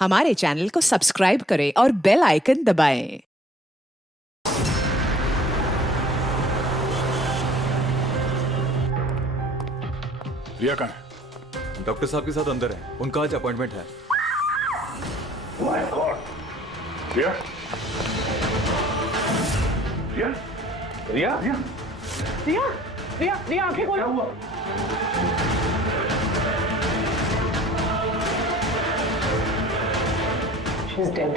हमारे चैनल को सब्सक्राइब करें और बेल आइकन दबाएं। रिया कहाँ है? डॉक्टर साहब के साथ अंदर है, उनका आज अपॉइंटमेंट है। My God! रिया? रिया? रिया? रिया? रिया, रिया, रिया आंखें खोलो। क्या हुआ? She's dead.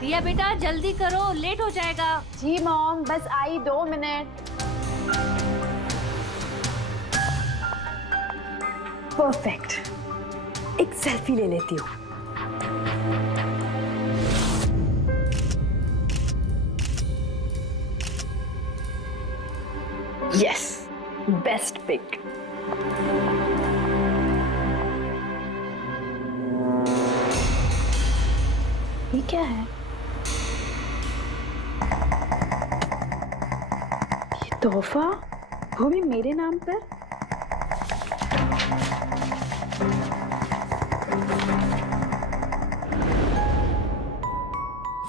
रिया बेटा जल्दी करो, लेट हो जाएगा। जी मॉम, बस आई 2 मिनट। परफेक्ट, एक सेल्फी ले लेती हूँ। Yes, best pic. ये क्या है? ये तोहफा, वो भी मेरे नाम पर।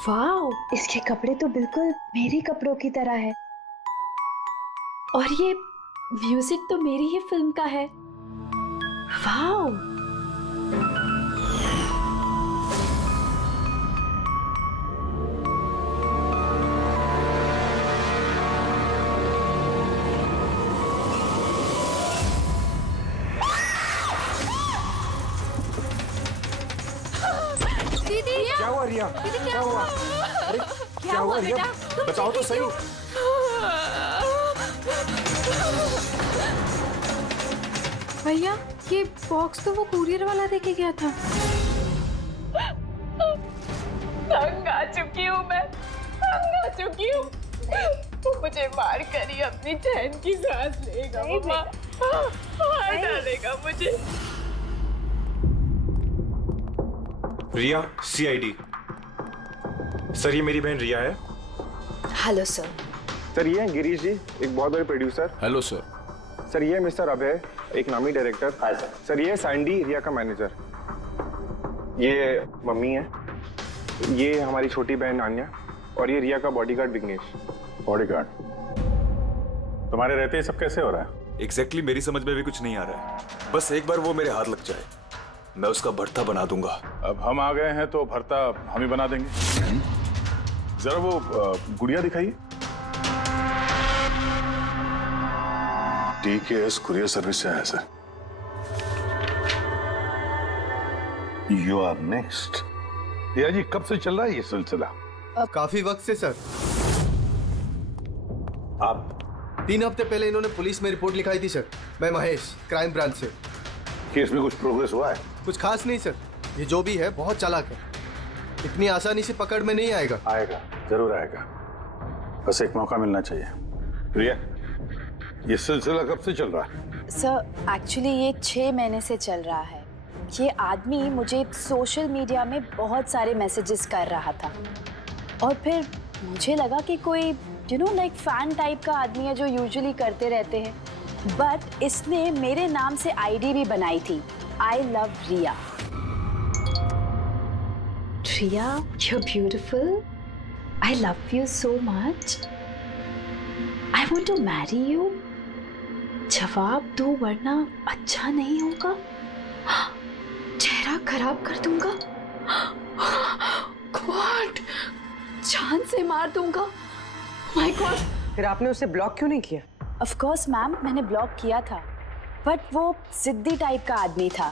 वाओ, इसके कपड़े तो बिल्कुल मेरे कपड़ों की तरह है। और ये म्यूजिक तो मेरी ही फिल्म का है। वाओ, दीदी क्या हुआ रिया? दीदी क्या हुआ? अरे क्या हुआ रिया? बेटा? तुम बताओ तो ठीक सही। हो? भैया ये बॉक्स तो वो कुरियर वाला देके गया था। तंग आ चुकी हूँ मैं, तंग आ चुकी हूँ। वो मुझे मार कर ही अपनी चैन की सांस लेगा। मम्मा मार डालेगा मुझे। रिया, सीआईडी। सर, ये मेरी बहन रिया है। Hello sir. सर ये हैं गिरीश जी, एक बहुत बड़े प्रोड्यूसर। Hello sir. सर ये है मिस्टर अभय, एक नामी डायरेक्टर। Hi sir. सर ये है सैंडी, रिया का मैनेजर। ये मम्मी है, ये हमारी छोटी बहन आन्या, और ये रिया का बॉडीगार्ड विघ्नेश। बॉडीगार्ड। तुम्हारे रहते ही सब कैसे हो रहा है? एग्जैक्टली मेरी समझ में भी कुछ नहीं आ रहा है। बस एक बार वो मेरे हाथ लग जाए, मैं उसका भर्ता बना दूंगा। अब हम आ गए हैं तो भरता हम ही बना देंगे। जरा वो गुड़िया दिखाइए। DKS कुरियर सर्विस से है sir. You are next. Riya ji, कब से चल रहा है ये सिलसिला? काफी वक्त से सर। आप 3 हफ्ते पहले इन्होंने पुलिस में रिपोर्ट लिखाई थी सर। मैं महेश, क्राइम ब्रांच से। केस में कुछ प्रोग्रेस हुआ है? कुछ खास नहीं सर, ये जो भी है बहुत चालाक है, इतनी आसानी से पकड़ में नहीं आएगा। आएगा, जरूर आएगा। बस एक मौका मिलना चाहिए। रिया, ये सिलसिला कब से चल रहा है? सर एक्चुअली ये 6 महीने से चल रहा है। ये आदमी मुझे सोशल मीडिया में बहुत सारे मैसेजेस कर रहा था, और फिर मुझे लगा कि कोई लाइक फैन टाइप का आदमी है जो यूजुअली करते रहते हैं। बट इसने मेरे नाम से आईडी भी बनाई थी, I love Riya. Riya, you're beautiful. I love you so much. I want to marry you. जवाब दो वरना अच्छा नहीं होगा। चेहरा खराब कर दूंगा। गॉड, जान से मार दूंगा। My God. फिर आपने उसे ब्लॉक क्यों नहीं किया? ऑफ कोर्स मैम, मैंने ब्लॉक किया था, बट वो जिद्दी टाइप का आदमी था।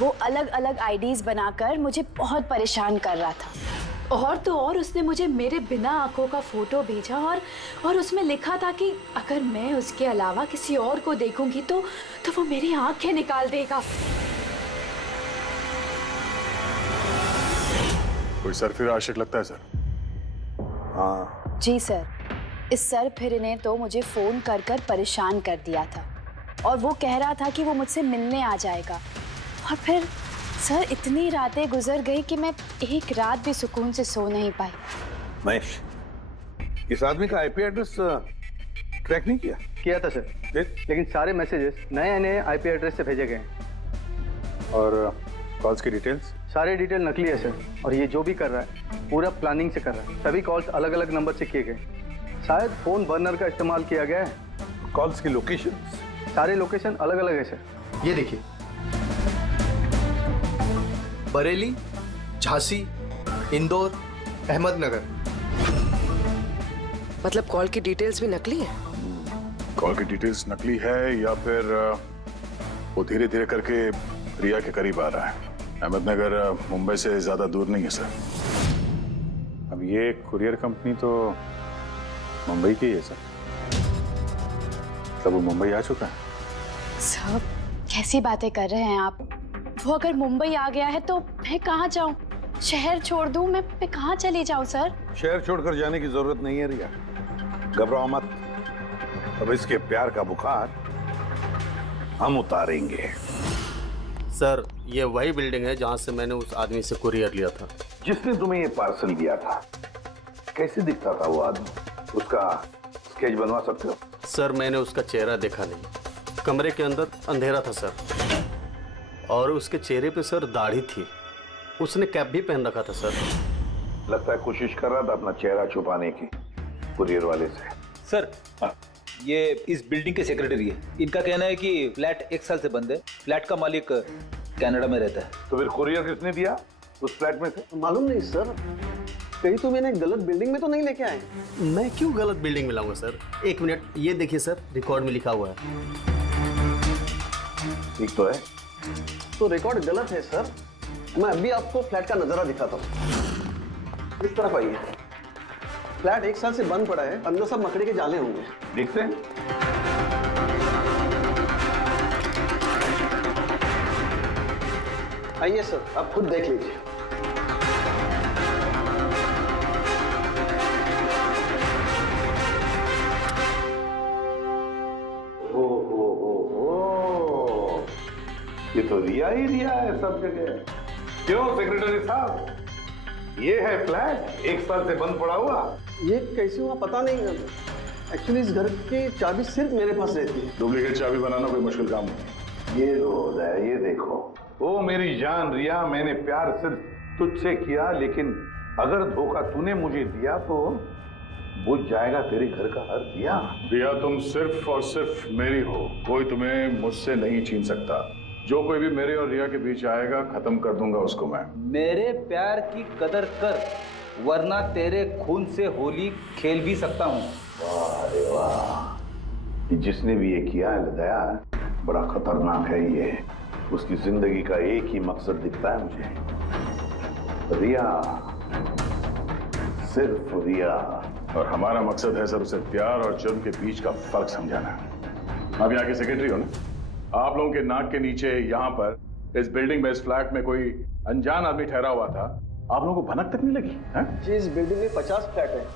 वो अलग अलग आईडीज बनाकर मुझे बहुत परेशान कर रहा था। और तो और उसने मुझे मेरे बिना आंखों का फोटो भेजा, और उसमें लिखा था कि अगर मैं उसके अलावा किसी और को देखूंगी तो वो मेरी आंखें निकाल देगा। कोई सरफिर आशिक लगता है सर। हाँ, जी सर, इस सर फिर ने तो मुझे फोन कर कर परेशान कर दिया था। और वो कह रहा था कि वो मुझसे मिलने आ जाएगा। और फिर सर इतनी रातें गुजर गई कि मैं एक रात भी सुकून से सो नहीं पाई। महेश, इस आदमी का आईपी एड्रेस ट्रैक नहीं किया? किया था सर, लेकिन सारे मैसेजेस नए नए आईपी एड्रेस से भेजे गए। और कॉल्स की डिटेल्स? सारे डिटेल नकली है सर, और ये जो भी कर रहा है पूरा प्लानिंग से कर रहा है। सभी कॉल्स अलग अलग नंबर से किए गए, शायद फोन बर्नर का इस्तेमाल किया गया है। कॉल्स की लोकेशन? सारे लोकेशन अलग अलग है सर। ये देखिए, बरेली, झांसी, इंदौर, अहमदनगर। मतलब कॉल की डिटेल्स भी नकली है? कॉल की डिटेल्स नकली है या फिर वो धीरे धीरे करके रिया के करीब आ रहा है। अहमदनगर मुंबई से ज्यादा दूर नहीं है सर। अब ये कुरियर कंपनी तो मुंबई की है सर। मतलब वो मुंबई आ चुका है? सर कैसी बातें कर रहे हैं आप? वो अगर मुंबई आ गया है तो मैं कहाँ जाऊँ? शहर छोड़ दूँ? मैं कहाँ चली जाऊँ सर? शहर छोड़कर जाने की जरूरत नहीं है रिया, घबराओ मत। अब इसके प्यार का बुखार हम उतारेंगे। सर ये वही बिल्डिंग है जहां से मैंने उस आदमी से कुरियर लिया था। जिसने तुम्हें ये पार्सल दिया था, कैसे दिखता था वो आदमी? उसका स्केच बनवा सकते हो? सर मैंने उसका चेहरा देखा नहीं, कमरे के अंदर अंधेरा था सर, और उसके चेहरे पे सर दाढ़ी थी। उसने कैप भी पहन रखा था सर। लगता है कोशिश कर रहा था अपना चेहरा छुपाने की कुरियर वाले से। सर ये इस बिल्डिंग के सेक्रेटरी है। इनका कहना है कि फ्लैट 1 साल से बंद है। फ्लैट का मालिक कनाडा में रहता है। तो फिर कुरियर किसने दिया उस फ्लैट में से? मालूम नहीं सर, कहीं तो मैंने गलत बिल्डिंग में तो नहीं लेके आए। मैं क्यों गलत बिल्डिंग में लाऊंगा सर? एक मिनट, ये देखिए सर, रिकॉर्ड में लिखा हुआ है। ठीक तो है? तो रिकॉर्ड गलत है सर। मैं अभी आपको फ्लैट का नजारा दिखाता हूँ। इस तरफ आइए। फ्लैट 1 साल से बंद पड़ा है, अंदर सब मकड़ी के जाले होंगे। देखते हैं। आइए सर, आप खुद देख लीजिए। ये तो रिया ही रिया है सब जगह। क्यों सेक्रेटरी साहब, ये है फ्लैट 1 साल से बंद पड़ा हुआ। ये कैसे हुआ पता नहीं। एक्चुअली इस घर की चाबी सिर्फ मेरे पास रहती है। डुप्लीकेट चाबी बनाना कोई मुश्किल काम नहीं। ये लो ये देखो। ओ मेरी जान रिया, मैंने प्यार सिर्फ तुझसे किया, लेकिन अगर धोखा तूने मुझे दिया तो बुझ जाएगा तेरे घर का हर दिया। रिया तुम सिर्फ और सिर्फ मेरी हो, कोई तुम्हें मुझसे नहीं छीन सकता। जो कोई भी मेरे और रिया के बीच आएगा खत्म कर दूंगा उसको मैं। मेरे प्यार की कदर कर, वरना तेरे खून से होली खेल भी सकता हूँ। वाह रे वाह, जिसने भी ये किया है दया, बड़ा खतरनाक है ये। उसकी जिंदगी का एक ही मकसद दिखता है मुझे, रिया, सिर्फ रिया। और हमारा मकसद है सर उसे प्यार और जुर्म के बीच का फर्क समझाना। आप यहाँ के सेक्रेटरी हो ना? आप लोगों के नाक के नीचे यहाँ पर इस बिल्डिंग में, इस फ्लैट में कोई अनजान आदमी ठहरा हुआ था, आप लोगों को भनक तक नहीं लगी है? जी, इस बिल्डिंग में 50 फ्लैट है।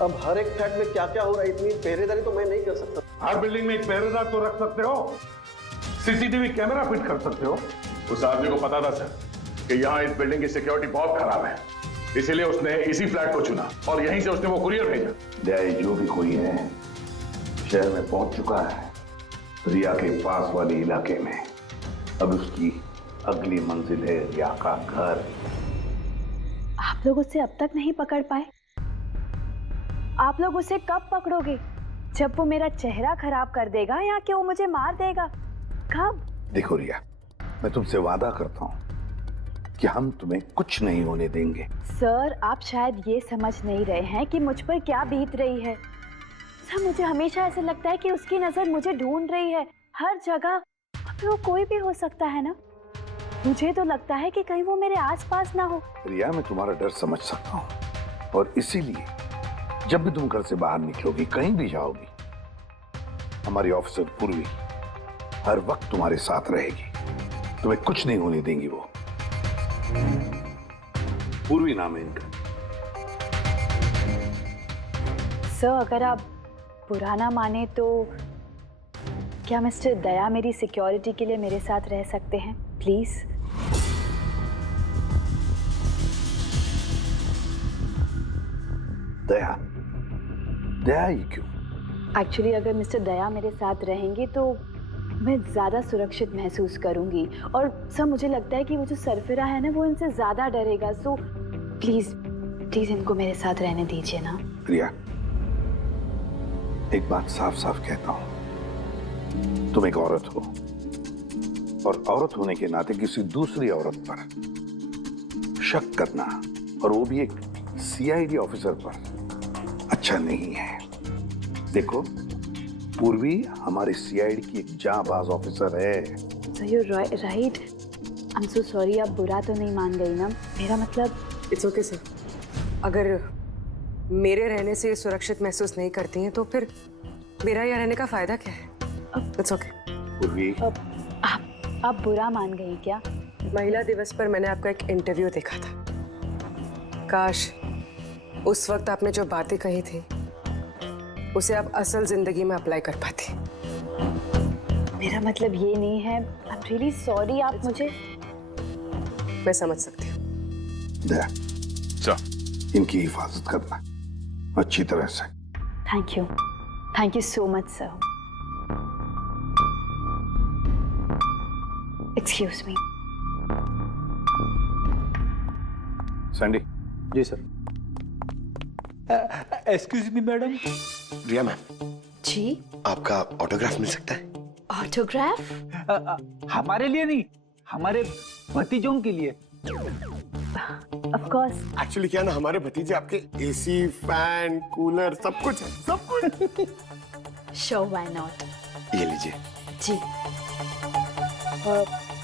अब हर एक फ्लैट में क्या क्या हो रहा है, इतनी पहरेदारी तो मैं नहीं कर सकता। हर बिल्डिंग में एक पहरेदार तो रख सकते हो, सीसीटीवी कैमरा फिट कर सकते हो। उस आदमी को पता था सर कि यहाँ इस बिल्डिंग की सिक्योरिटी बहुत खराब है, इसीलिए उसने इसी फ्लैट को चुना और यहीं से उसने वो कुरियर भेजा। दया, जो भी कोई है शहर में पहुंच चुका है, रिया के पास वाले इलाके में। अब उसकी अगली मंजिल है रिया का घर। आप लोग उसे अब तक नहीं पकड़ पाए? आप लोग उसे कब पकड़ोगे? जब वो मेरा चेहरा खराब कर देगा या कि वो मुझे मार देगा? कब? देखो रिया, मैं तुमसे वादा करता हूं कि हम तुम्हें कुछ नहीं होने देंगे। सर, आप शायद ये समझ नहीं रहे हैं कि मुझ पर क्या बीत रही है। सर, मुझे हमेशा ऐसे लगता है कि उसकी नजर मुझे ढूंढ रही है हर जगह। अब वो कोई भी हो सकता है ना? मुझे तो लगता है कि कहीं वो मेरे आसपास ना हो। रिया, मैं तुम्हारा डर समझ सकता हूँ, और इसीलिए जब भी तुम घर से बाहर निकलोगी, कहीं भी जाओगी, हमारी ऑफिसर पूर्वी हर वक्त तुम्हारे साथ रहेगी। तुम्हें कुछ नहीं होने देंगी वो। पूर्वी नाम है इनका। सर, अगर आप बुरा ना माने तो क्या मिस्टर दया मेरी सिक्योरिटी के लिए मेरे साथ रह सकते हैं प्लीज? दया, दया ही क्यों? एक्चुअली अगर मिस्टर दया मेरे साथ रहेंगे तो मैं ज़्यादा सुरक्षित महसूस करूंगी, और सर मुझे लगता है कि वो जो सरफिरा है ना वो इनसे ज़्यादा डरेगा। सो प्लीज प्लीज इनको मेरे साथ रहने दीजिए ना। रिया, एक बात साफ साफ कहता हूं, तुम एक औरत हो और औरत होने के नाते किसी दूसरी औरत पर शक करना, और वो भी एक सीआईडी ऑफिसर पर, अच्छा नहीं है। देखो, पूर्वी हमारी सीआईडी की एक जांबाज ऑफिसर है। So you right. I am so sorry, आप बुरा तो नहीं मान गई ना? मेरा मतलब इट्स ओके सर, अगर मेरे रहने से सुरक्षित महसूस नहीं करती हैं तो फिर मेरा यहाँ रहने का फायदा क्या है? It's okay. पूर्वी, आप बुरा मान गई क्या? महिला दिवस पर मैंने आपका एक इंटरव्यू देखा था। काश उस वक्त आपने जो बातें कही थी उसे आप असल जिंदगी में अप्लाई कर पाती। मेरा मतलब ये नहीं है। आई एम रियली सॉरी। आप मुझे, मैं समझ सकती हूँ। दया, इनकी हिफाजत करना अच्छी तरह से। Thank you so much sir. Excuse me. Sandy. जी sir. Excuse me madam. Riya ma'am ji, आपका ऑटोग्राफ मिल सकता है? ऑटोग्राफ? हमारे लिए नहीं, हमारे भतीजों के लिए। Of course. एक्चुअली क्या ना, हमारे भतीजे आपके एसी, फैन, कूलर सब कुछ है, सब कुछ। Sure, why not. ये लीजिए। जी।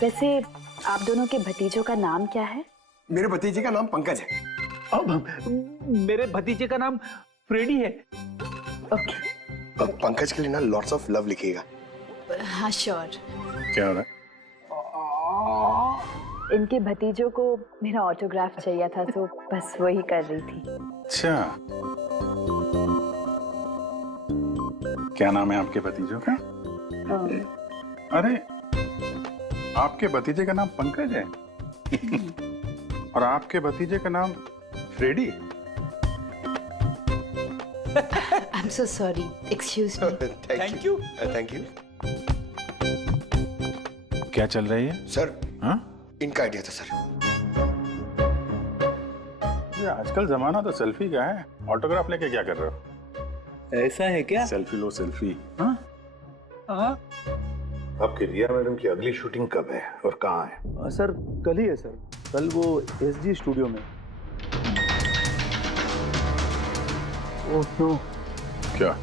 वैसे आप दोनों के भतीजों का नाम क्या है? मेरे भतीजे का नाम पंकज है। अब मेरे भतीजे का नाम फ्रेडी है। ओके। पंकज के लिए ना लॉट्स ऑफ लव लिखिएगा। हाँ श्योर। क्या हो रहा है? इनके भतीजों को मेरा ऑटोग्राफ चाहिए था, तो बस वही कर रही थी। अच्छा, क्या नाम है आपके भतीजों का? अरे, आपके भतीजे का नाम पंकज है और आपके भतीजे का नाम Freddy. I am so sorry, excuse me. Thank you. Thank you. क्या चल रही है सर? हाँ, इनका आइडिया था सर। ये आजकल जमाना तो सेल्फी का है, ऑटोग्राफ लेके क्या कर रहे हो? ऐसा है क्या? सेल्फी लो, सेल्फी। हाँ? आपकी रिया मैडम की अगली शूटिंग कब है और कहाँ है? सर कल ही है सर, कल वो एसजी स्टूडियो में। Oh no. क्या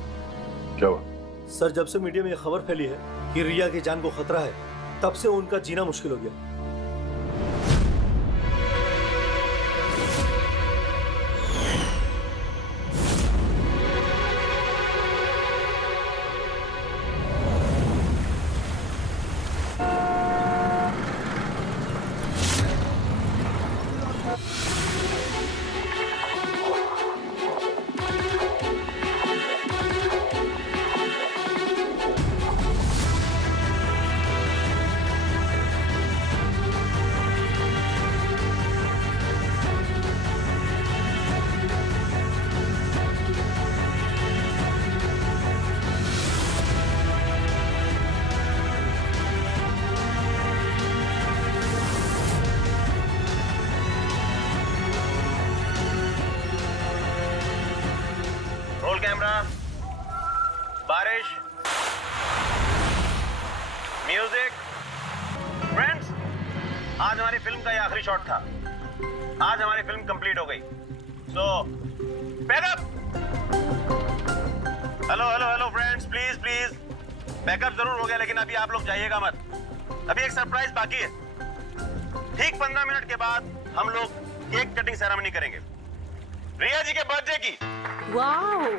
हुआ? सर, जब से मीडिया में ये खबर फैली है कि रिया की जान को खतरा है, तब से उनका जीना मुश्किल हो गया। कैमरा, बारिश, म्यूजिक। फ्रेंड्स, आज हमारी फिल्म का ये आखिरी शॉट था। आज हमारी फिल्म कंप्लीट हो गई। So pack up. Hello friends, please pack up जरूर हो गया, लेकिन अभी आप लोग जाइएगा मत। अभी एक सरप्राइज बाकी है। ठीक 15 मिनट के बाद हम लोग केक कटिंग सेरेमनी करेंगे, रिया जी के बर्थडे की। Wow!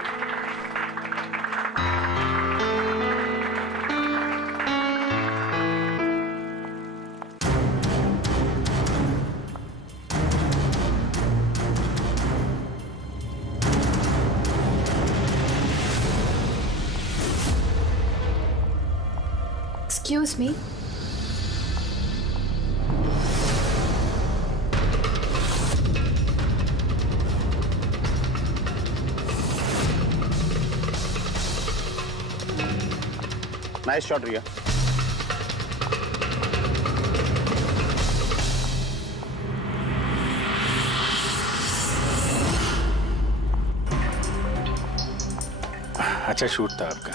Excuse me. Nice shot Riya. अच्छा शूट था आपका।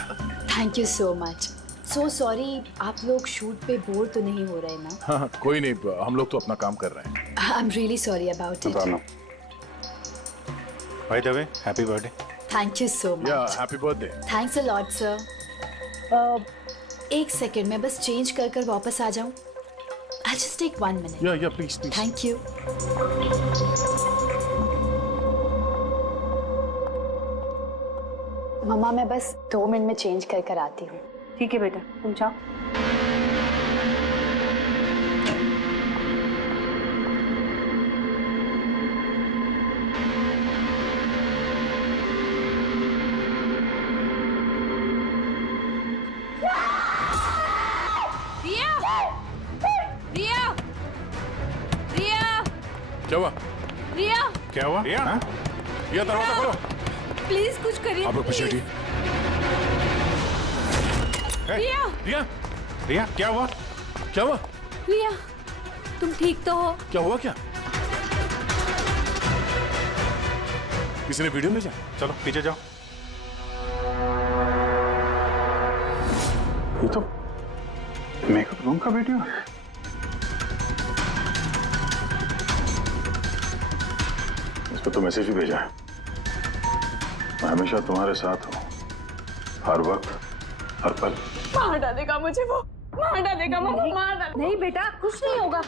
Thank you so much. So sorry, आप लोग शूट पे बोर तो नहीं हो रहे ना? हाँ कोई नहीं, हम लोग तो अपना काम कर रहे हैं। I am really sorry about it. By the way happy birthday. Thank you so much. Yeah happy birthday. Thanks a lot sir. एक सेकेंड, मैं बस चेंज कर कर वापस आ जाऊं। I just take 1 minute. Yeah please please. Thank you. मम्मा मैं बस 2 मिनट में चेंज कर कर आती हूँ। ठीक है बेटा, तुम जाओ। क्या हुआ? रिया, क्या हुआ? रिया, रिया दरवाजा खोलो। प्लीज कुछ करिए। आप लोग पीछे हटिए। रिया, रिया, रिया क्या हुआ? क्या हुआ? रिया, तुम ठीक तो हो? क्या हुआ? क्या किसी ने वीडियो भेजा? चलो पीछे जाओ। ये तो मेकअप रूम का वीडियो है। इसको तो मैसेज भी भेजा है। मैं हमेशा तुम्हारे साथ हूँ, हर वक्त, हर पल। मार डालेगा मुझे वो, मार डालेगा मम्मा, मार डालेगा। नहीं बेटा, कुछ नहीं होगा।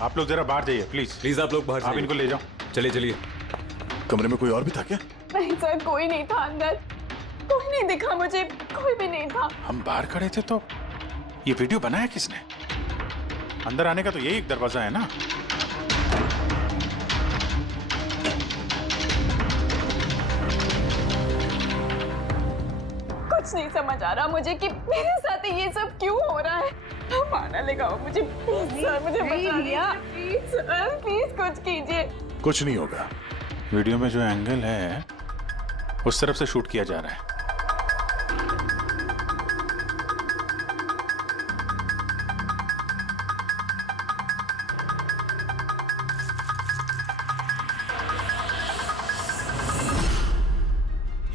आप लोग जरा बाहर जाइए प्लीज। प्लीज आप लोग बाहर आप इनको ले जाओ। चलिए चलिए। कमरे में कोई और भी था क्या? नहीं सर, कोई नहीं था अंदर, कोई नहीं दिखा मुझे, कोई भी नहीं था। हम बाहर खड़े थे तो ये वीडियो बनाया किसने? अंदर आने का तो यही एक दरवाजा है ना। कुछ नहीं समझ आ रहा मुझे कि मेरे साथ ये सब क्यों हो रहा है। मार डालेगा वो मुझे। प्लीज सर, मुझे बचा लिया। प्लीज सर, प्लीज कुछ कीजिए। कुछ नहीं होगा। वीडियो में जो एंगल है उस तरफ से शूट किया जा रहा है।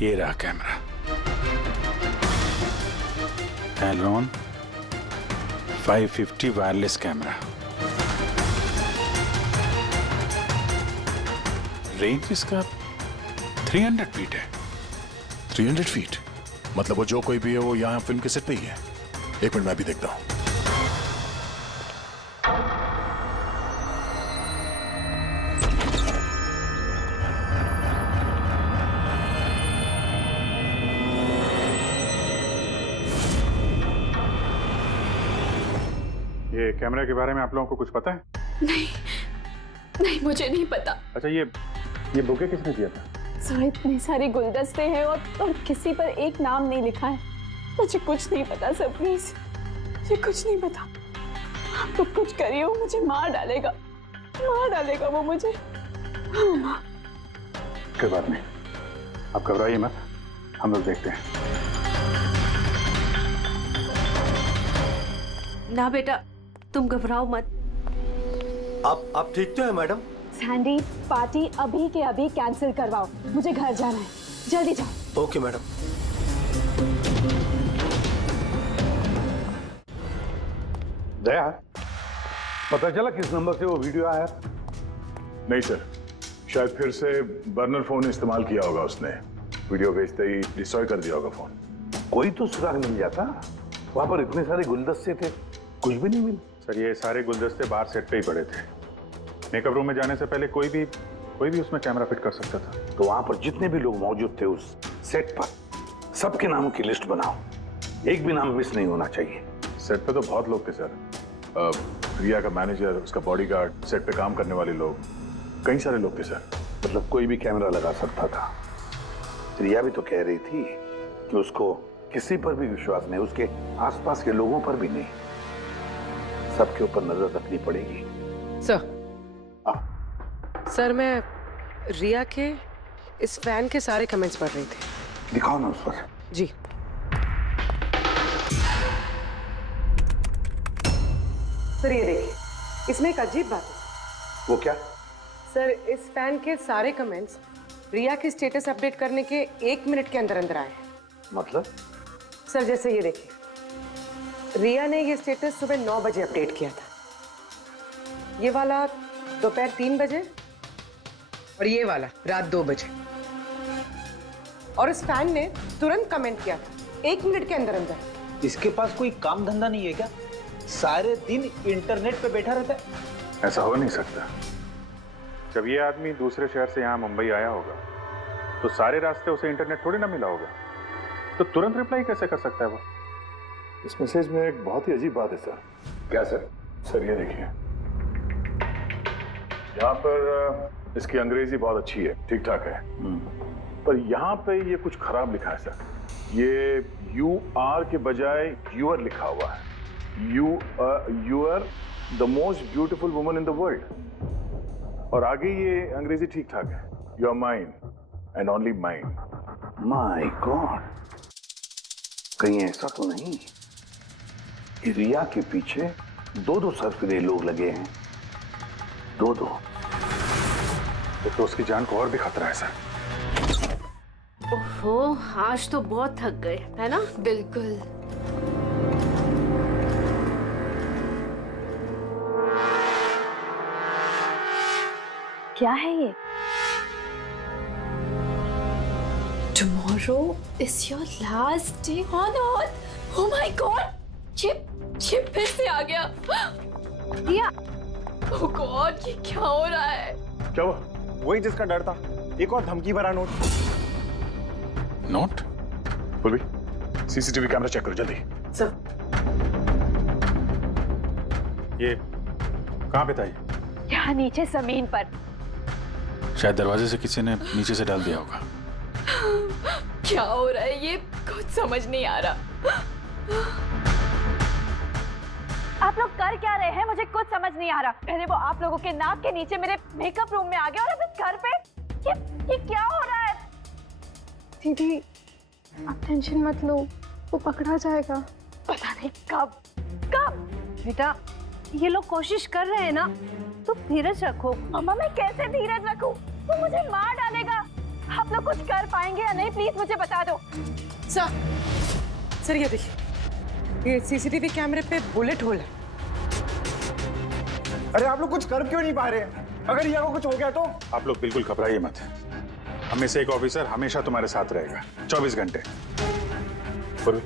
ये रहा camera. Talon 550 wireless camera. Range इसका 300 फीट है। 300 फीट? मतलब वो जो कोई भी है वो यहाँ फिल्म के सेट पे ही है। एक मिनट मैं भी देखता हूँ। ये कैमरे के बारे में आप लोगों को कुछ पता है? नहीं, नहीं मुझे नहीं पता। अच्छा ये बुके किसने दिया था? सर इतने सारे गुलदस्ते हैं और किसी पर एक नाम नहीं लिखा है। मुझे कुछ नहीं पता सर, प्लीज मुझे कुछ नहीं पता। आप तो कुछ करिए, वो मुझे मार डालेगा वो मुझे। कोई बात नहीं, आप घबराइए मत, हम लोग देखते हैं। ना बेटा, तुम घबराओ मत। आप ठीक तो है मैडम? सैंडी, पार्टी अभी के अभी कैंसिल करवाओ, मुझे घर जाना है, जल्दी जाओ। Okay madam. दया, पता चला किस नंबर से वो वीडियो आया? नहीं सर, शायद फिर से बर्नर फोन इस्तेमाल किया होगा उसने। वीडियो भेजते ही डिस्ट्रॉय कर दिया होगा फोन। कोई तो सुराग मिल जाता। वहां पर इतने सारे गुलदस्ते थे, कुछ भी नहीं मिला। सर ये सारे गुलदस्ते बाहर सेट पे ही पड़े थे। मेकअप रूम में जाने से पहले कोई भी उसमें कैमरा फिट कर सकता था। तो वहां पर जितने भी लोग मौजूद थे उस सेट पर, सबके नामों की लिस्ट बनाओ, एक भी नाम मिस नहीं होना चाहिए। सेट पे तो बहुत लोग थे सर। रिया का मैनेजर, उसका बॉडीगार्ड, सेट पे काम करने वाले लोग, कई सारे लोग थे सर। मतलब कोई भी कैमरा लगा सकता था। रिया भी तो कह रही थी कि उसको किसी पर भी विश्वास नहीं, उसके आसपास के लोगों पर भी नहीं। सबके ऊपर नजर रखनी पड़ेगी। सर सर, मैं रिया के इस फैन के सारे कमेंट्स पढ़ रही थी। दिखाओ ना उस पर। जी। सर ये देखिए, इसमें एक अजीब बात है। वो क्या? सर, इस फैन के सारे कमेंट्स रिया की स्टेटस अपडेट करने के 1 मिनट के अंदर अंदर आए हैं। मतलब? सर जैसे ये देखिए, रिया ने ये स्टेटस सुबह 9 बजे अपडेट किया था, ये वाला दोपहर 3 बजे और ये वाला रात 2 बजे। और इस फैन ने तुरंत कमेंट किया था 1 मिनट के अंदर अंदर। इसके पास कोई काम धंधा नहीं है क्या? सारे दिन इंटरनेट पे बैठा रहता है। ऐसा हो नहीं सकता। जब ये आदमी दूसरे शहर से यहाँ मुंबई आया होगा तो सारे रास्ते उसे इंटरनेट थोड़ी ना मिला होगा, तो तुरंत रिप्लाई कैसे कर सकता है वो? इस मैसेज में एक बहुत ही अजीब बात है सर। क्या सर? सर ये देखिए, यहाँ पर इसकी अंग्रेजी बहुत अच्छी है, ठीक ठाक है, पर यहाँ पे ये कुछ खराब लिखा है सर। ये यू आर के बजाय यूर लिखा हुआ है। You are the most beautiful woman in the world. और आगे ये अंग्रेजी ठीक ठाक है, you are mine and only mine. My god, कहीं ऐसा तो नहीं कि रिया के पीछे 2 सरफिरे लोग लगे हैं? 2। तो उसकी जान को और भी खतरा है सर। ओहो, आज तो बहुत थक गए, है ना? बिल्कुल। क्या है ये? Tomorrow is your last day on Earth. Oh my God! Chip फिर से आ गया। रिया, oh God, ये क्या हो रहा है? क्या हुआ? वही जिसका डर था, एक और धमकी भरा नोट। नोट? पूर्वी, सीसीटीवी कैमरा चेक करो जल्दी। सर। ये कहाँ पे था ये? यहाँ नीचे जमीन पर। शायद दरवाजे से किसी ने नीचे से डाल दिया होगा। क्या हो रहा है ये? कुछ समझ नहीं आ रहा। आप लोग कर क्या रहे हैं? मुझे कुछ समझ नहीं आ रहा। पहले वो आप लोगों के नाक के नीचे मेरे मेकअप रूम में आ गया और अब इस घर पे ये क्या हो रहा है? दीदी, आप टेंशन मत लो, वो पकड़ा जाएगा। पता नहीं कब। बेटा, ये लोग कोशिश कर रहे हैं ना, तो धीरज रखो। मम्मा, मैं कैसे धीरज रखूं? वो मुझे मार डालेगा। आप लोग कुछ कर पाएंगे या नहीं, प्लीज मुझे बता दो। सर ये देखिए, ये सीसीटीवी कैमरे पे बुलेट होल है। अरे आप लोग कुछ कर क्यों नहीं पा रहे? अगर रिया को कुछ हो गया तो? आप लोग बिल्कुल घबराइए मत। हम में से एक ऑफिसर हमेशा तुम्हारे साथ रहेगा 24 घंटे। पूर्वी,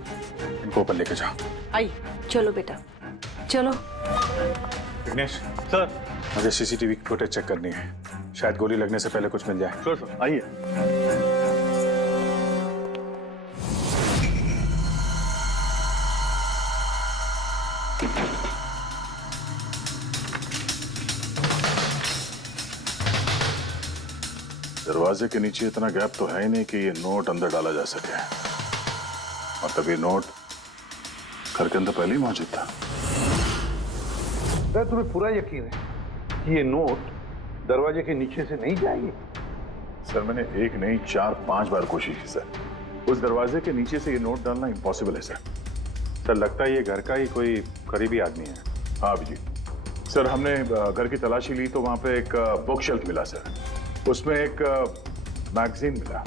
इनको ऊपर लेके जाओ। आई। चलो बेटा, चलो। विघ्नेश सर, मुझे सीसीटीवी फुटेज चेक करनी है, शायद गोली लगने से पहले कुछ मिल जाए। सर आइए। दरवाजे के नीचे इतना गैप तो है ही नहीं कि ये नोट अंदर डाला जा सके, मतलब ये नोट घर के अंदर पहले ही मौजूद था। सर तुम्हें पूरा यकीन है कि ये नोट दरवाजे के नीचे से नहीं जाएंगे? सर मैंने 1 नहीं 4-5 बार कोशिश की सर। उस दरवाजे के नीचे से ये नोट डालना इम्पॉसिबल है सर। सर लगता है ये घर का ही कोई करीबी आदमी है। हाँ जी सर, हमने घर की तलाशी ली तो वहां पे एक बुक शेल्फ मिला सर, उसमें एक मैगजीन मिला।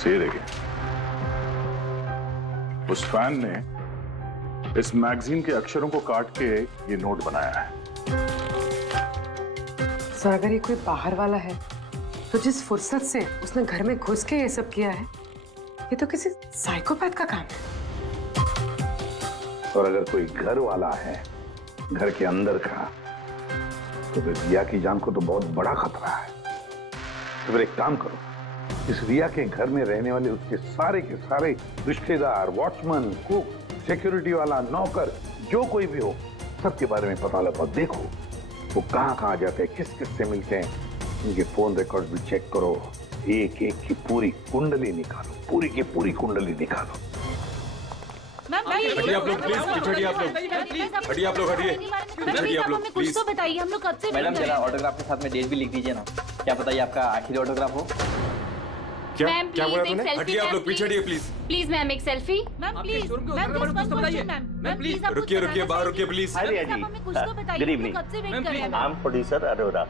ये देखिए, उस फैन ने इस मैगजीन के अक्षरों को काट के ये नोट बनाया है। सर अगर ये कोई बाहर वाला है तो जिस फुर्सत से उसने घर में घुस के ये सब किया है, ये तो किसी साइकोपैथ का काम है। और अगर कोई घर वाला है घर के अंदर का, तो फिर रिया की जान को तो बहुत बड़ा खतरा है। तो फिर एक काम करो, इस रिया के घर में रहने वाले उसके सारे के सारे रिश्तेदार, वॉचमैन, कुक, सिक्योरिटी वाला, नौकर, जो कोई भी हो, सबके बारे में पता लगाओ। देखो वो कहाँ जाते हैं, किस किस से मिलते हैं, उनके फोन रिकॉर्ड भी चेक करो। एक एक की पूरी कुंडली निकालो, पूरी की पूरी कुंडली निकालो। हटिए आप लोग प्लीज, हटिए आप लोग, हटिए आप लोग, हटिए आप लोग कुछ तो बताइए, हम लोग कब से मैडम जरा ऑटोग्राफ के साथ में डेट भी लिख दीजिए ना। क्या पता ये आपका आखिरी ऑटोग्राफ हो। क्या बोला तूने? हटिए आप लोग, पीछे हटिए प्लीज। प्लीज मैम एक selfie. Ma'am please, ma'am please रुकिए बाहर रुकिए प्लीज। कुछ तो बताइए, गुड इवनिंग, कब से वेट कर रहे हैं। I am producer Arora.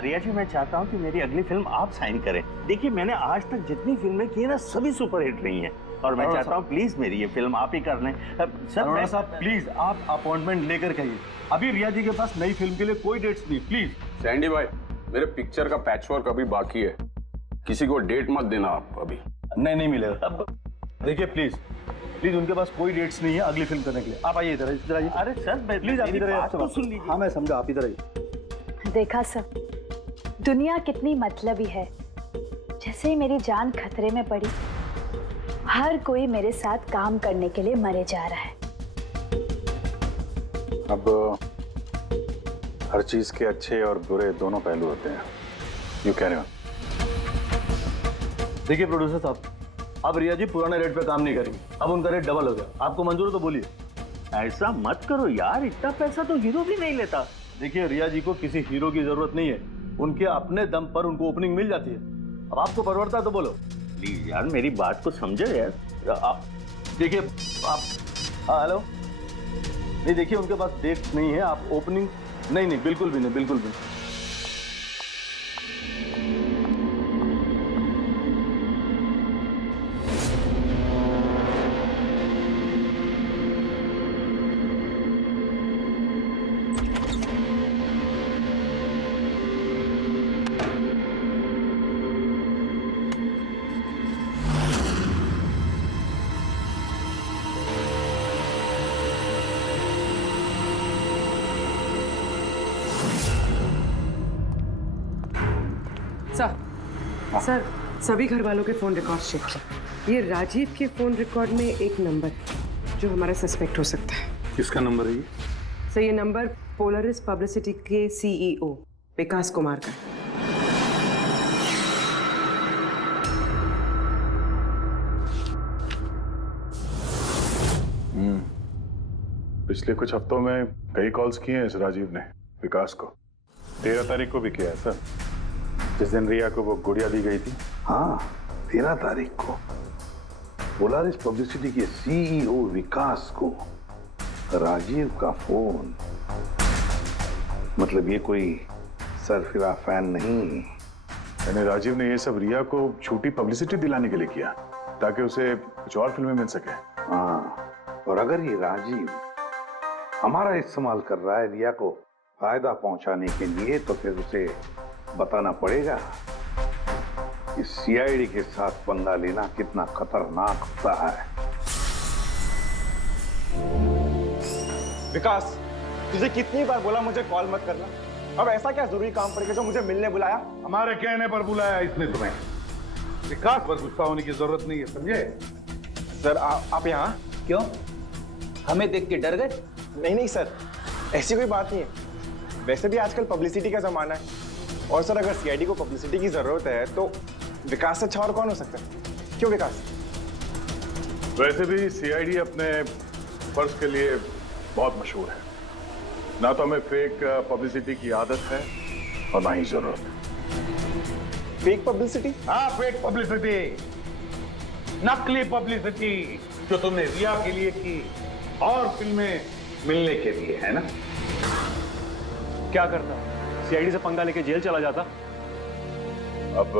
Riya ji, मैं चाहता हूँ कि मेरी अगली फिल्म आप साइन करें। देखिए मैंने आज तक जितनी फिल्में की है ना, सभी सुपरहिट रही हैं, और मैं चाहता हूँ प्लीज मेरी ये फिल्म आप ही कर लें। अरोड़ा साहब प्लीज आप अपॉइंटमेंट लेकर कहिए। अभी रिया जी के पास नई फिल्म के लिए कोई डेट्स नहीं, प्लीज। सैंडी भाई, मेरे पिक्चर का पैचवर्क अभी बाकी है, किसी को डेट मत देना आप अभी। नहीं मिलेगा। देखिए प्लीज उनके पास कोई डेट्स नहीं है अगली फिल्म करने के लिए। आप आइए इधर आइए। अरे सर प्लीज आप इधर आइए। तो सुन लीजिए। हाँ मैं समझा, आप इधर आइए। देखा सब, दुनिया कितनी मतलबी है। जैसे ही मेरी जान खतरे में पड़ी, हर कोई मेरे साथ काम करने के लिए मरे जा रहा है। अब हर चीज के अच्छे और बुरे दोनों पहलू होते हैं। You carry on. देखिए प्रोड्यूसर साहब, अब रिया जी पुराने रेट पे काम नहीं करेंगे, अब उनका रेट डबल हो गया। आपको मंजूर है तो बोलिए। ऐसा मत करो यार, इतना पैसा तो हीरो भी नहीं लेता। देखिए रिया जी को किसी हीरो की जरूरत नहीं है, उनके अपने दम पर उनको ओपनिंग मिल जाती है। अब आपको परवड़ता है तो बोलो। प्लीज यार मेरी बात को समझो यार। आप देखिए, आप हेलो, नहीं देखिए उनके पास डेट नहीं है। आप ओपनिंग नहीं बिल्कुल भी नहीं, बिल्कुल भी। सर, सभी घर वालों के फोन रिकॉर्ड चेक किए। ये राजीव के फोन रिकॉर्ड में एक नंबर है जो हमारा सस्पेक्ट हो सकता है। किसका नंबर है ये? सर ये नंबर पोलरिस पब्लिसिटी के CEO विकास कुमार का। पिछले कुछ हफ्तों में कई कॉल्स किए हैं इस राजीव ने विकास को। 13 तारीख को भी किया है सर, जिस दिन रिया को वो गुड़िया दी गई थी। हाँ 13 तारीख को पोलारिस पब्लिसिटी के CEO विकास को राजीव का फोन। मतलब ये कोई सरफिरा फैन नहीं। यानी राजीव ने ये सब रिया को झूठी पब्लिसिटी दिलाने के लिए किया ताकि उसे कुछ और फिल्में मिल सके। हाँ, और अगर ये राजीव हमारा इस्तेमाल कर रहा है रिया को फायदा पहुंचाने के लिए, तो फिर उसे बताना पड़ेगा कि CID के साथ पंगा लेना कितना खतरनाक होता है। विकास, तुझे कितनी बार बोला मुझे कॉल मत करना। अब ऐसा क्या जरूरी काम पड़ गया जो मुझे मिलने बुलाया? हमारे कहने पर बुलाया इसने तुम्हें। विकास पर गुस्सा होने की जरूरत नहीं है, समझे? सर आप यहाँ क्यों? हमें देख के डर गए? नहीं सर, ऐसी कोई बात नहीं है। वैसे भी आजकल पब्लिसिटी का जमाना है, और सर अगर CID को पब्लिसिटी की जरूरत है तो विकास से अच्छा और कौन हो सकता है? क्यों विकास? वैसे भी CID अपने फर्ज के लिए बहुत मशहूर है। ना तो हमें फेक पब्लिसिटी की आदत है और ना ही जरूरत। Fake publicity? हाँ फेक पब्लिसिटी, नकली पब्लिसिटी जो तुमने रिया के लिए की और फिल्में मिलने के लिए, है ना? क्या करता? CID से पंगा लेके जेल चला जाता। अब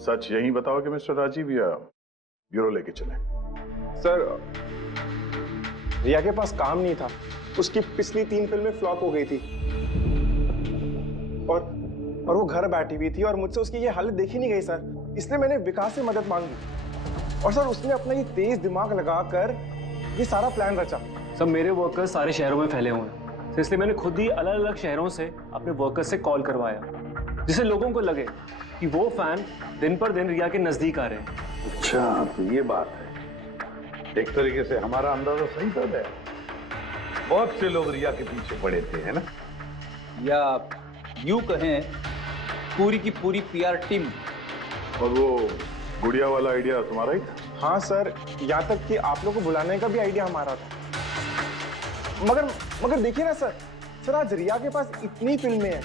सच यही बताओ कि मिस्टर राजीव या ब्यूरो लेके चले। सर रिया के पास काम नहीं था, उसकी पिछली 3 फिल्में फ्लॉप हो गई थी और वो घर बैठी हुई थी और मुझसे उसकी ये हालत देखी नहीं गई सर, इसलिए मैंने विकास से मदद मांगी। और सर उसने अपना ये तेज दिमाग लगाकर ये सारा प्लान रचा। सब मेरे वर्कर्स सारे शहरों में फैले हुए हैं, इसलिए मैंने खुद ही अलग अलग शहरों से अपने वर्कर्स से कॉल करवाया जिससे लोगों को लगे कि वो फैन दिन पर दिन रिया के नजदीक आ रहे हैं। अच्छा, तो ये बात है। एक तरीके से हमारा अंदाजा सही था। बहुत से लोग रिया के पीछे पड़े थे, है ना? या यूं कहें पूरी की पूरी पीआर टीम। और वो गुड़िया वाला आइडिया तुम्हारा ही था? हाँ सर, यहाँ तक कि आप लोगों को बुलाने का भी आइडिया हमारा था। मगर देखिए ना सर आज रिया के पास इतनी फिल्में हैं।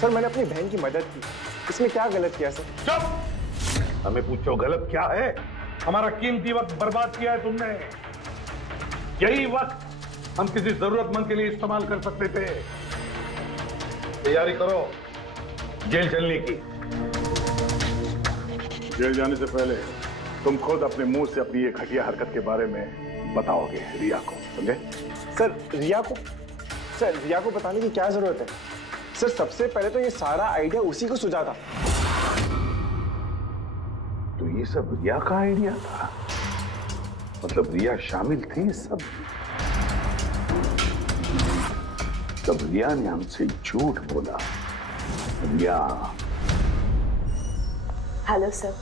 सर मैंने अपनी बहन की मदद की, इसमें क्या गलत किया सर? चुप! हमें पूछो गलत क्या है? हमारा कीमती वक्त बर्बाद किया है तुमने। यही वक्त हम किसी जरूरतमंद के लिए इस्तेमाल कर सकते थे। तैयारी करो जेल चलने की। जेल जाने से पहले तुम खुद अपने मुंह से अपनी ये घटिया हरकत के बारे में बताओगे रिया को, समझे? सर रिया को बताने की क्या जरूरत है? सर सबसे पहले तो ये सारा आइडिया उसी को सुझा था। तो ये सब रिया का आइडिया था? मतलब रिया शामिल थी इस सब? तब रिया ने हमसे झूठ बोला। रिया। Hello sir.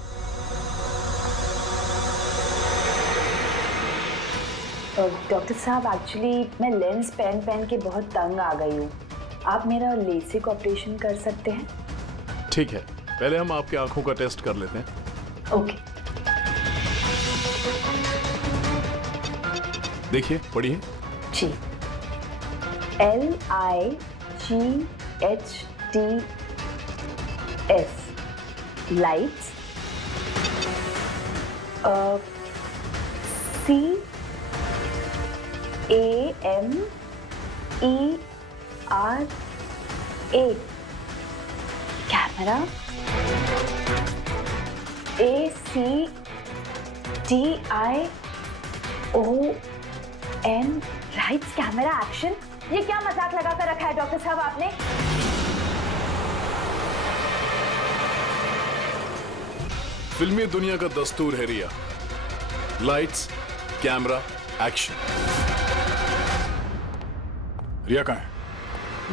डॉक्टर साहब, एक्चुअली मैं लेंस पहन के बहुत तंग आ गई हूँ। आप मेरा लेसिक ऑपरेशन कर सकते हैं? ठीक है, पहले हम आपकी आंखों का टेस्ट कर लेते हैं। ओके। देखिए, पढ़िए। जी। LIGHTS lights. CAMERA camera. ACTION lights camera action. ये क्या मजाक लगा कर रखा है डॉक्टर साहब आपने? फिल्मी दुनिया का दस्तूर है Riya. Lights, camera, action. Riya कहाँ है?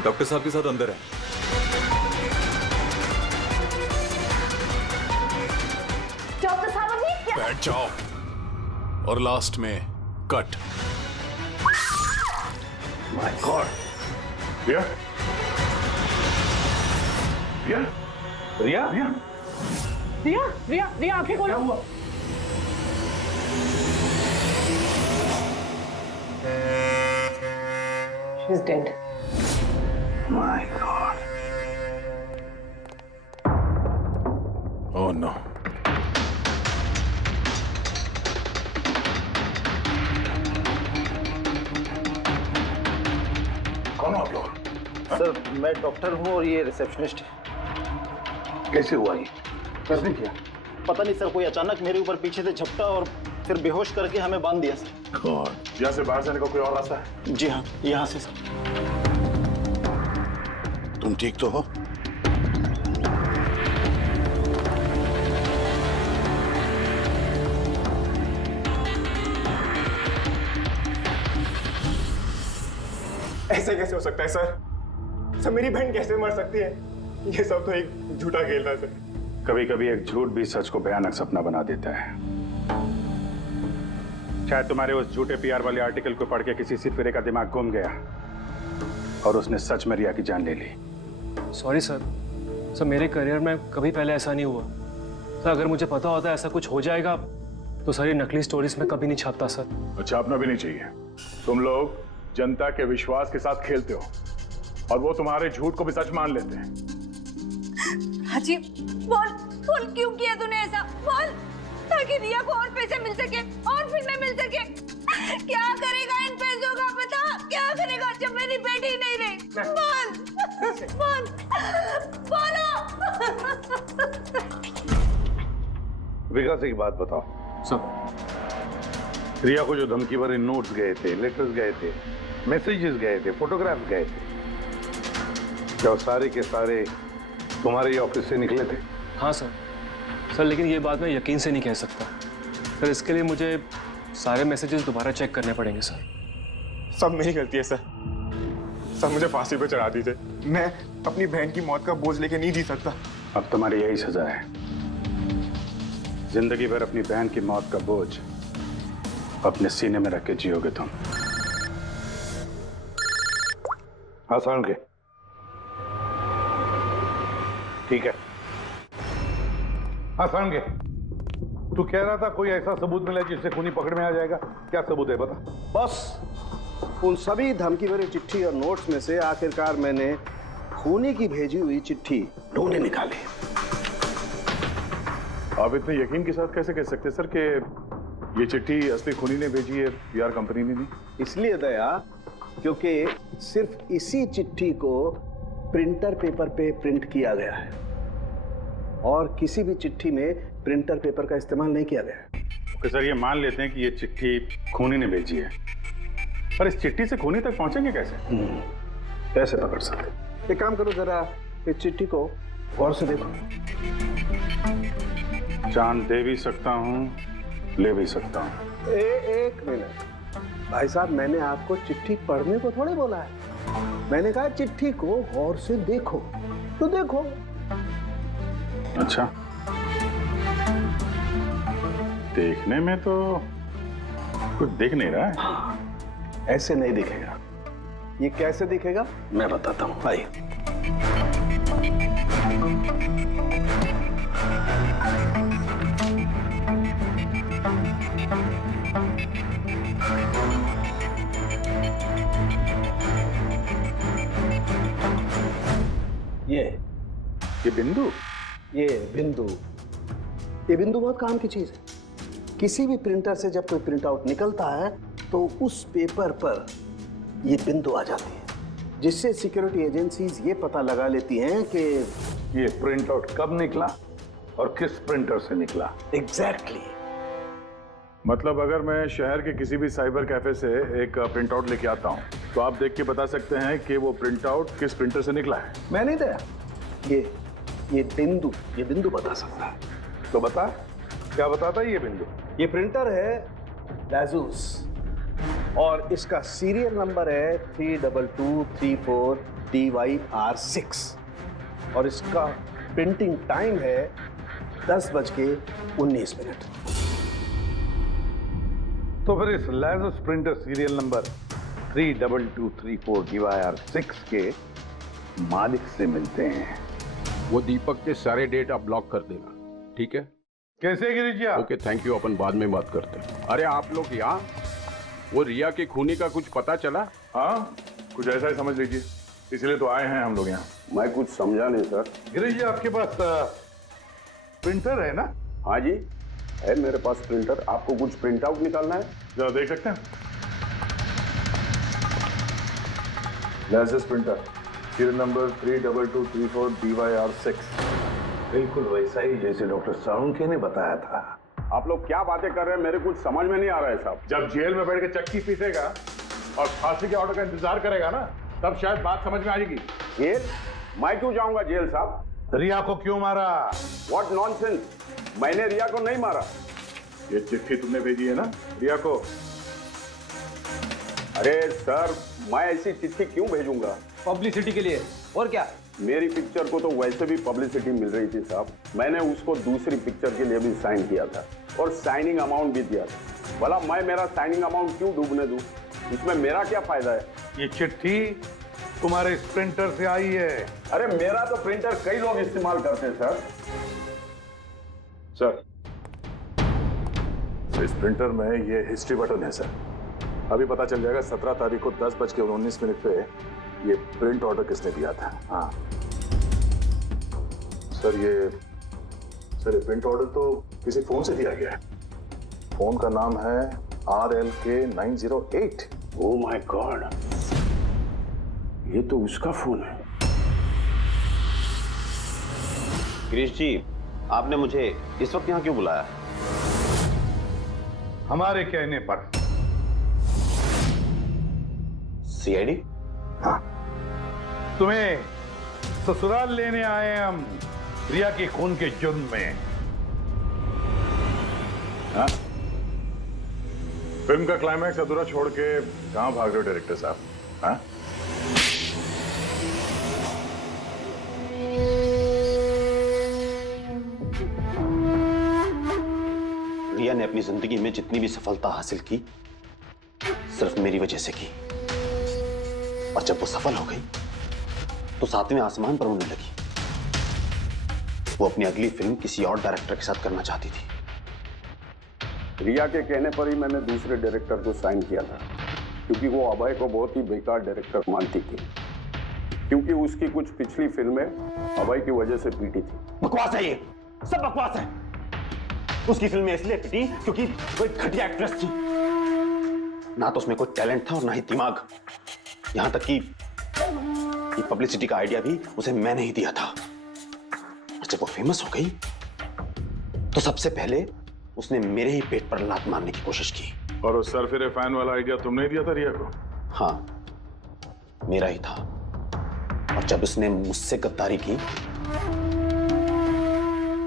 डॉक्टर साहब के साथ अंदर है। डॉक्टर साहब अभी क्या? बैठ जाओ। और लास्ट में cut. My god. Riya? Riya? Riya? Riya? Riya आंखें खोलो। She's dead. My God. Oh no. कौन हो आप लोग? सर मैं डॉक्टर हूँ और ये रिसेप्शनिस्ट है। कैसे हुआ ये? कैसे किया? पता नहीं सर, कोई अचानक मेरे ऊपर पीछे से झपटा और फिर बेहोश करके हमें बांध दिया सर। यहाँ से बाहर जाने का कोई और रास्ता है? जी हाँ, यहाँ से सर। तुम ठीक तो हो? ऐसे कैसे हो सकता है सर? मेरी बहन कैसे मर सकती है? ये सब तो एक झूठा खेल था सर। कभी कभी एक झूठ भी सच को भयानक सपना बना देता है। शायद तुम्हारे उस झूठे पीआर वाले आर्टिकल को पढ़ के किसी सिरफिरे का दिमाग घूम गया और उसने सच में रिया की जान ले ली। सॉरी सर, मेरे करियर में कभी पहले ऐसा नहीं हुआ सर। अगर मुझे पता होता ऐसा कुछ हो जाएगा तो सारी नकली स्टोरीज में कभी नहीं छापता सर। छापना भी नहीं चाहिए। तुम लोग जनता के विश्वास के साथ खेलते हो और वो तुम्हारे झूठ को भी सच मान लेते हैं। राजीव, बोल क्यों किया तूने ऐसा? बोल, ताकि रिया को और पैसे मिल सके और फिल्में मिल सके। क्या करेगा इन पैसों का पता? क्या करेगा जब मेरी बेटी नहीं रही? बोलो। विकास एक बात बताओ सर। रिया को जो धमकी भरे नोट्स गए थे, लेटर्स गए थे, मैसेजेस गए थे, फोटोग्राफ गए थे, क्या वो सारे के सारे तुम्हारे ही ऑफिस से निकले थे? हाँ सर, लेकिन ये बात मैं यकीन से नहीं कह सकता सर। इसके लिए मुझे सारे मैसेजेस दोबारा चेक करने पड़ेंगे सर। सब मेरी गलती है सर। सर मुझे फांसी पे चढ़ा दीजिए, मैं अपनी बहन की मौत का बोझ लेके नहीं जी सकता। अब तुम्हारी यही सजा है, जिंदगी भर अपनी बहन की मौत का बोझ अपने सीने में रख के जियोगे तुम। हाँ सारण के, ठीक है। हाँ सारण के, तू कह रहा था कोई ऐसा सबूत मिला जिससे खूनी पकड़ में आ जाएगा, क्या सबूत है बता। बस उन सभी धमकी भरी चिट्ठी और नोट्स में से आखिरकार मैंने खूनी की भेजी हुई चिट्ठी ढूंढे निकाली। आप इतने यकीन के साथ कैसे कह सकते सर कि ये चिट्ठी असली खूनी ने भेजी है, पीआर कंपनी ने नहीं? इसलिए दया, क्योंकि सिर्फ इसी चिट्ठी को प्रिंटर पेपर पे प्रिंट किया गया है और किसी भी चिट्ठी में प्रिंटर पेपर का इस्तेमाल नहीं किया गया है। ओके सर, ये मान लेते हैं कि ये चिट्ठी खूनी ने भेजी है, पर इस चिट्ठी से खूनी तक पहुंचेंगे कैसे? कैसे पकड़ सकते? एक काम करो, जरा इस चिट्ठी को गौर से देखो। जान दे भी सकता हूँ, ले भी सकता हूँ। एक मिनट भाई साहब, मैंने आपको चिट्ठी पढ़ने को थोड़े बोला है, मैंने कहा चिट्ठी को गौर से देखो। तो देखो। अच्छा, देखने में तो कुछ दिख नहीं रहा है। ऐसे नहीं दिखेगा। ये कैसे दिखेगा मैं बताता हूँ, आइए। ये बिंदु, ये बिंदु बहुत काम की चीज है। किसी भी प्रिंटर से जब कोई प्रिंट आउट निकलता है तो उस पेपर पर ये बिंदु आ जाती है, जिससे सिक्योरिटी एजेंसीज ये पता लगा लेती हैं कि ये प्रिंट आउट कब निकला और किस प्रिंटर से निकला। एग्जैक्टली। मतलब अगर मैं शहर के किसी भी साइबर कैफे से एक प्रिंट आउट लेके आता हूँ तो आप देख के बता सकते हैं कि वो प्रिंट आउट किस प्रिंटर से निकला है? मैं नहीं दया, ये बिंदु बता सकता है। तो बता, क्या बताता है ये बिंदु? ये प्रिंटर है लाजूस और इसका सीरियल नंबर है 32234 DYR6 और इसका प्रिंटिंग टाइम है 10:19। तो फिर इस लाजूस प्रिंटर सीरियल नंबर 32234 DYR6 के मालिक से मिलते हैं। वो दीपक के सारे डेट आप ब्लॉक कर देना, ठीक है? कैसे गिरीश जी? ओके, थैंक यू, अपन बाद में बात करते हैं। अरे आप लोग यहाँ, वो रिया के खूनी का कुछ पता चला? हाँ, कुछ ऐसा ही समझ लीजिए, इसलिए तो आए हैं हम लोग यहाँ। मैं कुछ समझा नहीं सर। गिरीश जी, आपके पास प्रिंटर है ना? हाँ जी है मेरे पास प्रिंटर। आपको कुछ प्रिंट आउट निकालना है? जरा देख सकते हैं। License printer serial number 32234 DYR6। बिल्कुल वैसा ही जैसे डॉक्टर साळुंखे ने बताया था। आप लोग क्या बातें कर रहे हैं, मेरे कुछ समझ में नहीं आ रहा है साहब। जब जेल में बैठ के चक्की पीसेगा और फांसी के ऑर्डर का इंतजार करेगा ना, तब शायद बात समझ में आएगी। जेल? मैं क्यों जाऊंगा जेल साहब? रिया को क्यों मारा? व्हाट नॉनसेंस, मैंने रिया को नहीं मारा। ये चिट्ठी तुमने भेजी है ना रिया को? अरे सर, मैं ऐसी चिट्ठी क्यों भेजूंगा? पब्लिसिटी के लिए, और क्या? मेरी पिक्चर को तो वैसे भी पब्लिसिटी मिल रही थी साहब। मैंने उसको दूसरी पिक्चर के लिए भी साइन किया था और साइनिंग अमाउंट भी दिया था। भला मैं मेरा साइनिंग अमाउंट क्यों डूबने दूं? इसमें मेरा क्या फायदा है? ये चिट्ठी तुम्हारे इस प्रिंटर से आई है। अरे मेरा तो प्रिंटर कई लोग इस्तेमाल करते हैं सर। सर, इस प्रिंटर में ये हिस्ट्री बटन है सर। अभी पता चल जाएगा 17 तारीख को 10:19 पे ये प्रिंट ऑर्डर किसने दिया था। हाँ सर, ये प्रिंट ऑर्डर तो किसी फोन से दिया गया है। फोन का नाम है RLK908। ओह माय गॉड, ये तो उसका फोन है। गिरीश जी, आपने मुझे इस वक्त यहाँ क्यों बुलाया? हमारे कहने पर। CID? हाँ, तुम्हें ससुराल लेने आए हैं हम, रिया के खून के जुर्म में। हाँ? फिल्म का क्लाइमैक्स अधूरा छोड़ के कहां भाग रहे हो डायरेक्टर साहब? हाँ? मैंने अपनी जिंदगी में जितनी भी सफलता हासिल की सिर्फ मेरी वजह से की, और जब वो सफल हो गई तो सातवें आसमान पर उड़ने लगी। वो अपनी अगली फिल्म किसी और डायरेक्टर के साथ करना चाहती थी। रिया के कहने पर ही मैंने दूसरे डायरेक्टर को साइन किया था, क्योंकि वो अभय को बहुत ही बेकार डायरेक्टर मानती थी, क्योंकि उसकी कुछ पिछली फिल्में अभय की वजह से पीटी थी। बकवास है, ये सब बकवास है। उसकी फिल्में इसलिए पिटी क्योंकि वो एक घटिया एक्ट्रेस थी। ना तो उसमें कोई टैलेंट था और ना ही दिमाग। यहां तक कि पब्लिसिटी का आइडिया भी उसे मैंने ही दिया था। और जब वो फेमस हो गई तो सबसे पहले उसने मेरे ही पेट पर लात मारने की कोशिश की। और उस सरफिरे फैन वाला आइडिया तुमने ही दिया था रिया को? हाँ, मेरा ही था। और जब उसने मुझसे गद्दारी की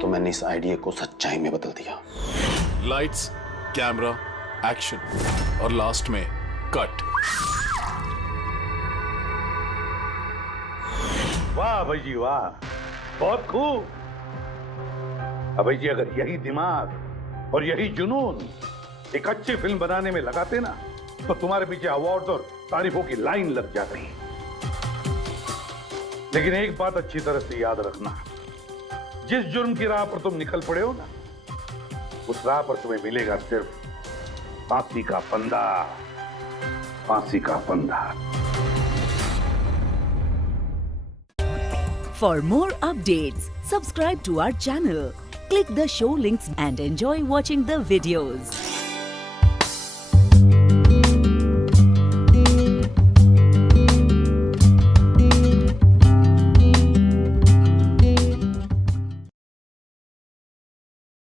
तो मैंने इस आइडिया को सच्चाई में बदल दिया। लाइट्स, कैमरा, एक्शन और लास्ट में कट। वाह अभय जी वाह, बहुत खूब। अभय जी, अगर यही दिमाग और यही जुनून एक अच्छी फिल्म बनाने में लगाते ना तो तुम्हारे पीछे अवार्ड्स और तारीफों की लाइन लग जाती। लेकिन एक बात अच्छी तरह से याद रखना, जिस जुर्म की राह पर तुम निकल पड़े हो ना, उस राह पर तुम्हें मिलेगा सिर्फ फांसी का फंदा, फांसी का फंदा। For more updates, subscribe to our channel, click the show links and enjoy watching the videos.